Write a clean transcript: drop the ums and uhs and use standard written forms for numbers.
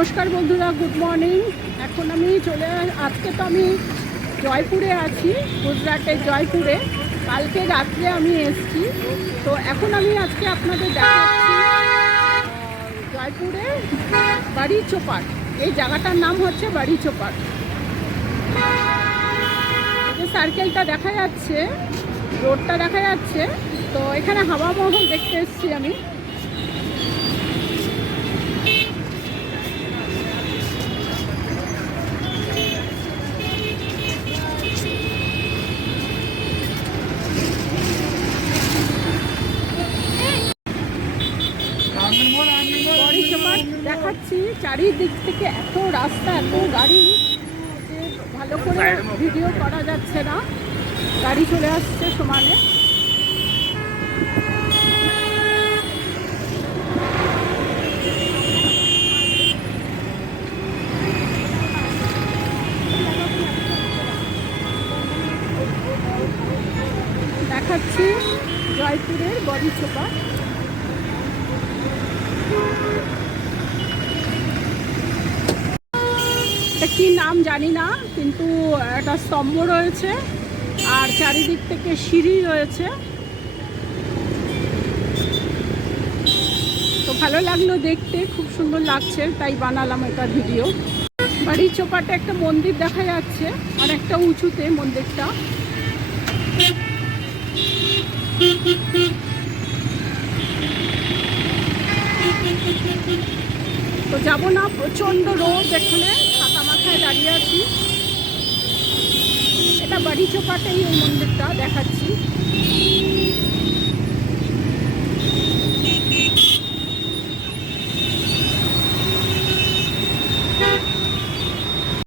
নমস্কার বন্ধুরা, good morning. এখন আমি আজকে তো আমি জয়পুরে আছি, গুজরাটের জয়পুরে। কালকে রাত্রে আমি এসেছি, তো এখন আমি আজকে আপনাদের দেখাচ্ছি জয়পুরে বাড়ি চোপাট। এই জায়গাটার নাম হচ্ছে বাড়ি চোপাট। এই যে সার্কেলটা দেখা যাচ্ছে, রোডটা দেখা যাচ্ছে, তো এখানে হাওয়া মহল দেখতে এসেছি আমি। দেখাচ্ছি চারিদিক থেকে এত রাস্তা, এত গাড়ি, ভালো করে ভিডিও করা যাচ্ছে না। গাড়ি চলে আসছে সমানে। দেখাচ্ছি জয়পুরের বাড়ি চোপাট। কি নাম জানি না, কিন্তু একটা স্তম্ভ রয়েছে আর চারিদিক থেকে সিঁড়ি রয়েছে। তো ভালো লাগলো দেখতে, খুব সুন্দর লাগছে, তাই বানালাম একটা ভিডিও। বাড়ি চোপাটে একটা মন্দির দেখা যাচ্ছে, অনেকটা উঁচুতে মন্দিরটা। তো যাবো না, প্রচণ্ড রোদ, এখানে ছাতা মাথায় দাঁড়িয়ে আছি। এটা বাড়ি চোপাটেই ওই মন্দিরটা দেখাচ্ছি।